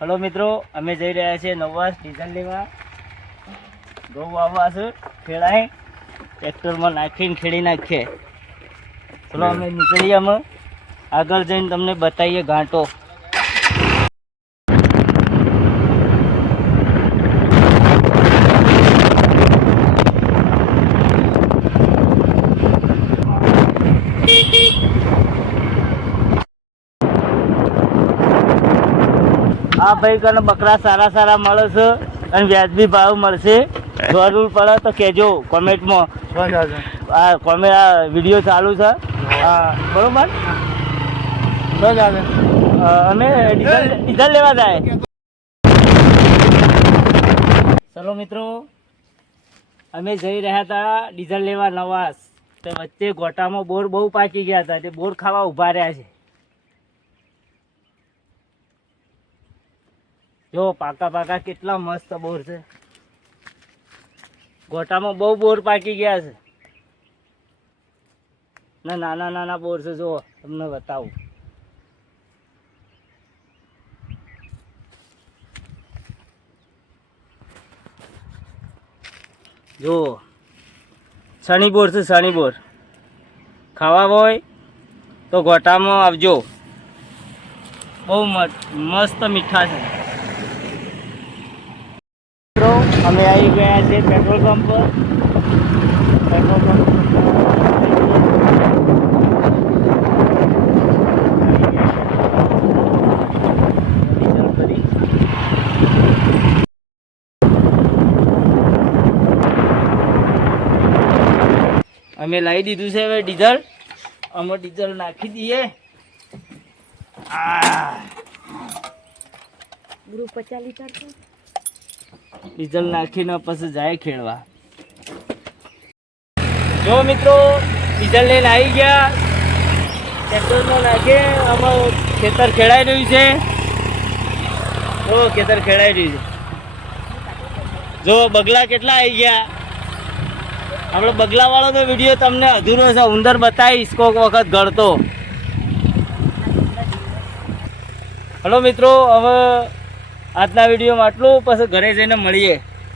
Hello મિત્રો, અમે જઈ રહ્યા છીએ નવાસ ડીઝલ લેવા ઘઉં વાવવા છે, ખેડાય. ટ્રેક્ટરમાં નાખીને ખેડી નાખીએ. ચલો, અમે નીકળીએ અમે. આગળ જઈને તમને બતાવીએ ઘાંટો. આ ભાઈ કને બકરા સારા સારા મળે છે અને વ્યાજબી ભાવ મળશે. જરૂર પડે તો કહેજો કોમેન્ટમાં. આ કોમે આ વીડિયો ચાલુ છે. હા બરોબર? અમે ડીઝલ ડીઝલ લેવા જાય. ચલો મિત્રો અમે જઈ રહ્યા હતા ડીઝલ લેવા નવાસ. તો વચ્ચે ગોટામાં બોર બહુ પાકી ગયા હતા તે બોર ખાવા ઊભા રહ્યા છે. જો, પાકા પાકા કેટલા મસ્ત બોર છે. ગોટામાં બહુ બોર પાકી ગયા છે. ના નાના નાના બોર છે જો તમને બતાવું. જો શની બોર છે, શની બોર. ખાવા હોય તો ગોટામાં આવજો. બહુ મસ્ત મીઠા છે. મિત્રો, અમે આવી ગયા છે પેટ્રોલ પંપ પર. પેટ્રોલ પંપ અમે લાવી દીધું છે હવે ડીઝલ. અમે ડીઝલ નાખી દઈએ. ગ્રુપ પચાસ લીટર છે. ડીઝલ નાખીને પછી જાય ખેડવા. જો મિત્રો ડીઝલ લઈને આવી ગયા. ટ્રેક્ટરનો નાખે. આમાં ખેતર ખેડાઈ રહ્યું છે. જો ખેતર ખેડાઈ રહ્યું છે. જો બગલા કેટલા આવી ગયા. આપણે બગલાવાળોનો વીડિયો તમને અધૂરો છે. ઉંદર બતાવીશ કોક વખત ગળતો હલો મિત્રો, હવે આજના વિડીયોમાં આટલું. પછી ઘરે જઈને મળીએ.